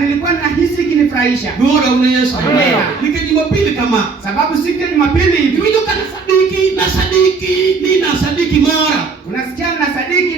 nilikuwa nahisi kinifurahisha. Bora una Yesu. Amen. Nikijumapili kama Sababu siku ya Jumapili hivi hiyo kana sadiki mara. Unasikia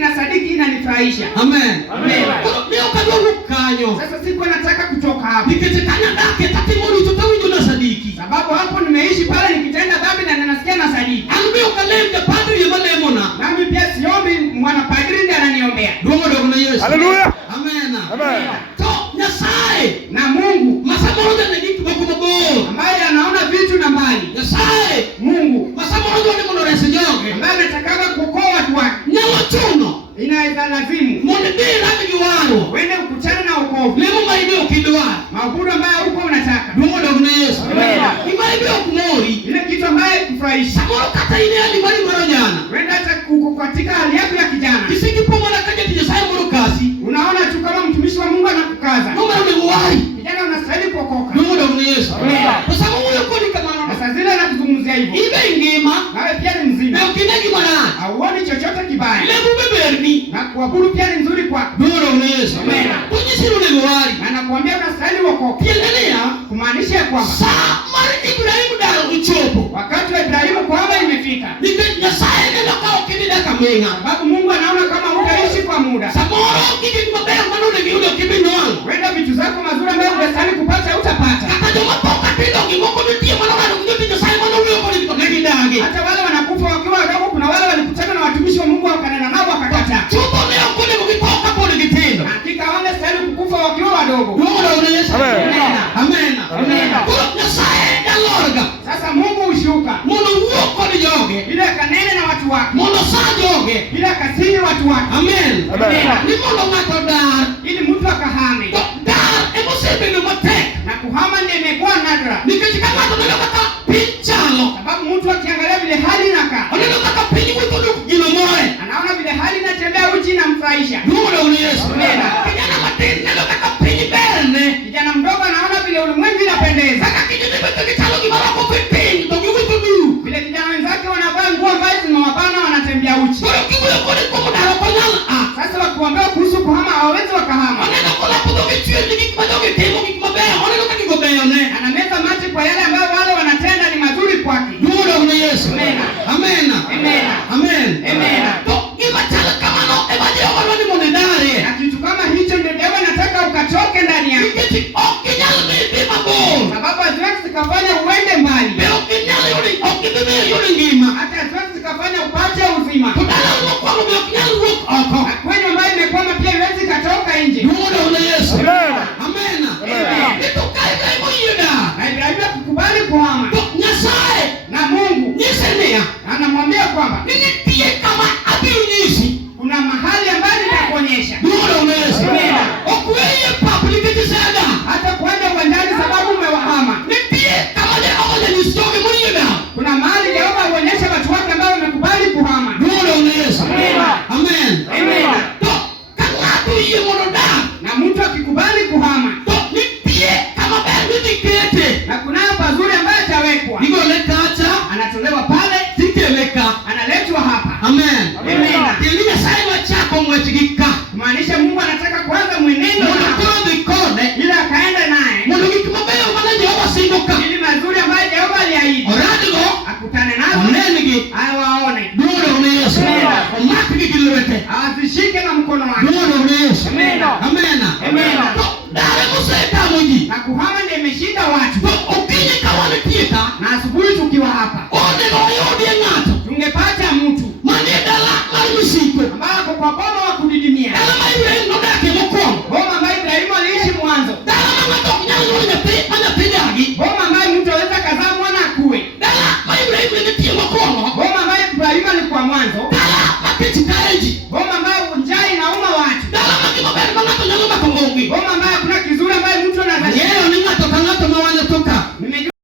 na sadiki inanifurahisha. Amen. Amen. Leo kadoro kanyo. Sasa siku nataka kutoka hapo. Nikitekanya dake tatimuri tutawijo na sadiki. Sababu hapo nimeishi pale nikitenda dhambi na ninasikia na sadiki. Alibio kalembe padri ya Lemo na. Nami pia siombi, mwana padri ndiye ananiombea. Dogo na Yesu. Haleluya. Amen. Amen. To Nyasaye Na Mungu masamoja na kitu makubwa ambaye anaona vitu na mbali. Nyasaye Mungu masamoja ni mnorese joge ambaye anataka kuokoa watu wake. nyawa chuno Inaweza lazimu monedira kiwaro wende kukutana na wokovu. Lemo maibio kidwa Mabudu ambaye huko unataka. dogo na Yesu. Amen. Ni maibio kumori Ile kitu ambaye kufurahisha. samoro kata ile hadi mali marojana Wenda hata katika hali yako ya kijana. kisiki pomo na kaje Nyasaye moro kasi Unaona tu kama mtumishi wa Mungu anakukaza. noma ni wai Kijana unastahili kuokoka. dogo na Yesu. Amen. Kwa sababu huyo kodi kama Sasa zile anakuzungumzia hivyo. ibe ngema Nawe pia ni mzima. na ukinegi mara Hauoni chochote kibaya. Lemo beberni Na kuabudu pia ni nzuri kwako. dogo na Yesu. Amen. Tunyisiru ni wai Na nakuambia unastahili wokoka. kiendelea Kumaanisha ya kwamba saa mari Ibrahimu daro uchopo wakati wa Ibrahimu kwamba imefika. nika Nyasaye nenda kao kidida kamenga Sababu Mungu anaona kama hutaishi kwa muda. samoro kidi mabaya manone giudo kibinwang Wenda vitu zako mazuri ambayo unastahili kupata utapata. kata joma poka tindo ngimoko nitie manona ndio Nyasaye mano huyo kwa niko negi dage Hata wale wanakufa wakiwa wadogo, kuna wale walikutana na watumishi wa Mungu wakanena nao wakakataa. chupo leo kule kukitoka pole kitendo Hakika wale stahili kukufa wakiwa wadogo. dogo na Yesu. Amen. Amen. Amen. Kwa Nyasaye dalorga Sasa Mungu hushuka mono huo kwa joge ili akanene na watu wake, mono saa joge ili akasini watu wake. amen. Amen. Ni mono ngato dar Ili mtu akahame. dar emosebe ni matek Na kuhama ndiyo imekuwa nadra. nikachika ngato ndio kata pinchalo Sababu mtu akiangalia vile hali inakaa, oneno kata pinyi mtu gino moe anaona vile hali inatembea uchi na mfurahisha. dogo na Yesu. Amen. Kijana matini ndio kata pinyi berne Kijana mdogo anaona vile ulimwengu inapendeza. saka kijiji beto kitalo kimarako pipini toki witu du Vile kijana wenzake wanavaa nguo ambazo zimewabana wanatembea uchi. kwa kibuyo kule kwa mdaro kwa nyala Sasa wakiwaambia kuhusu kuhama hawawezi wakahama. oneno kola kutoki chwe niki kimadoge temo kikimabea oneno kaki gobea ne Anameza mate kwa yale ambayo wale wanatenda ni mazuri kwake. dogo na Yesu. Amen. Amen. Amen. Amen. Amen. To imachala kama no ebaje wano monedare Na kitu kama hicho ndio Mungu anataka ukatoke ndani yake. ikiti okinyalo ni bima bo Sababu haziwezi zikafanya uende mbali. be okinyalo yuri okibebe yuri ngima Hata haziwezi zikafanya upate uzima. kudala ukwamo be okinyalo wuk oko Na kwenye ambayo imekwama pia iwezi katoka nje. dogo na Yesu. Amen. Amen. Amen. Ito kai kai mo yida Na Ibrahimu kukubali kuhama. to Nyasaye Na Mungu nisenea anamwambia kwamba nini tie kama abiru nyisi kuna mahali ambayo nitakuonyesha. dogo na Yesu. Amen. Okuweye publicity sada Hata kuenda uwanjani sababu umewahama. nitie kama le oja nisioge mo yida Kuna mahali Jehova huonyesha watu wake ambao wamekubali kuhama. dogo na Yesu. Amen. Amen. Amen. To kangatu iye mono da Na mtu akikubali kuhama, to nitie kama bende dikete na kunayo pazuri ambayo atawekwa. nigole kata Anatolewa pale, tikeleka. analetwa hapa. Amen. Amen. Tili Nyasaye wachako mwechigika Kumaanisha Mungu anataka kuanza mwenendo mono na kodhi kode ili akaenda naye. mono gikimabeyo mana Jehova sinduka Ili mazuri ambayo Jehova aliahidi oradigo akutane nazo, onenigi awaone. dogo na Yesu. Amen. Omakigi gilwete Awazishike na mkono wake. dogo na Yesu. Amen. Amen. Amen. To dare museka moji Na kuhama ndio imeshinda watu. to okinyi kawane tieka Na asubuhi tukiwa hapa, one no yodi ngato tungepata mtu manie dala mar misiko ambaye ako kwa boma wa kudidimia. dala ma Ibrahim no dake mokwongo Boma ambayo Ibrahimu aliishi mwanzo. dala ma ngato nyalo yori nyathi manyathi dagi Boma ambayo mtu aweza kazaa mwana akue. dala ma Ibrahim ne tie mokwongo Boma ambayo Ibrahimu alikuwa mwanzo. dala ma kech kare